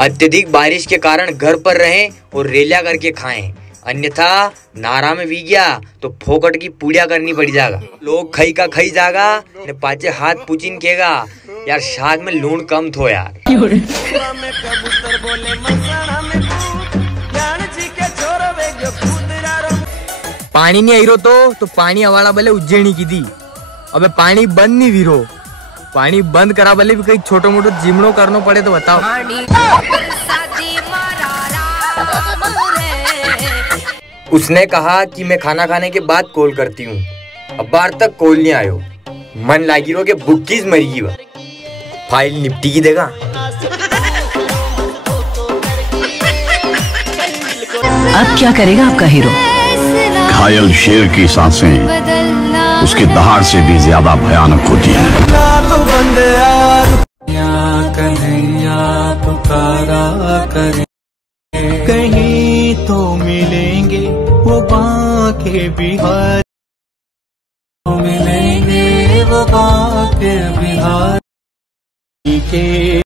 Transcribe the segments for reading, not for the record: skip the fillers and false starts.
अत्यधिक बारिश के कारण घर पर रहें और रेलिया करके खाएं, अन्यथा नारा में भी गया तो फोकट की पूजा करनी पड़ जाएगा। लोग खई का खई जागा ने पाचे हाथ पूछिन केगा यार शाद में लूण कम थो यार। पानी नहीं आई रो तो पानी हवाला बले उज्जैनी की दी। अबे पानी बंद नहीं वीरो, पानी बंद करा बले भी कहीं छोटो मोटो जिमड़ो करना पड़े तो बताओ। उसने कहा कि मैं खाना खाने के बाद कॉल करती हूँ, अब बार तक कॉल नहीं आयो। मन लागी रो के बुक्कीज मरी वह फाइल निपटी की देगा। अब क्या करेगा आपका हीरो? घायल शेर की सांसें उसकी दहाड़ से भी ज्यादा भयानक होती है। कहीं तो मिलेंगे वो बांके बिहार, मिलेंगे वो बांके बिहार के।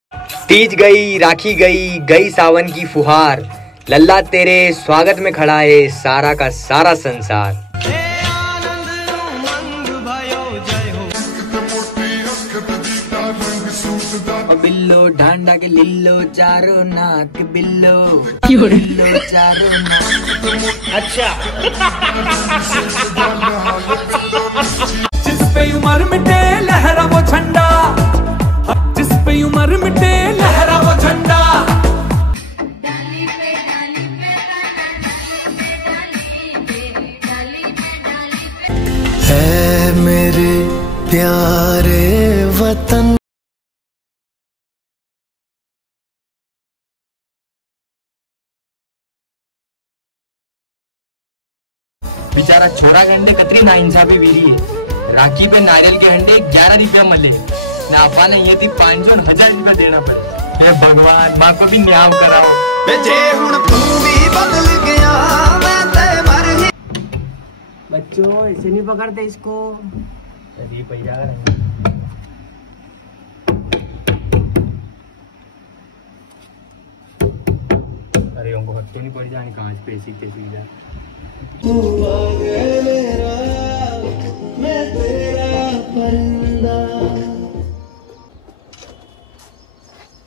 तीज गई राखी गई, गई सावन की फुहार, लल्ला तेरे स्वागत में खड़ा है सारा का सारा संसार। बिल्लो ढांडा के लिल्लो चारों नाक बिल्लो, बिल्लो चारों नाक। अच्छा जिस पे उमर मिटे लहरा वो झंडा, जिस पे उमर मिटे लहरा वो झंडा। है मेरे प्यारे वतन। बेचारा छोरा गंडे कतरी ना इंसाफी वीरी है। राखी पे नारियल के हंडे 11 रुपया मिले ना, अपा ने ये थी 500-1000 रुपया देना पड़े। हे भगवान माँ को भी न्याय कराओ। बच्चों ऐसे नहीं पकड़ते इसको। अरे भैया अरे उनको हट तो नहीं पड़ जाए कांच पे ऐसी कैसी जा।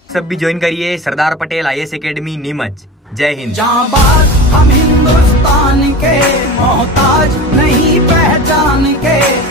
सब भी ज्वाइन करिए सरदार पटेल IAS एकेडमी नीमच। जय हिंद। हम हिंदुस्तान के मोहताज नहीं पहचान के।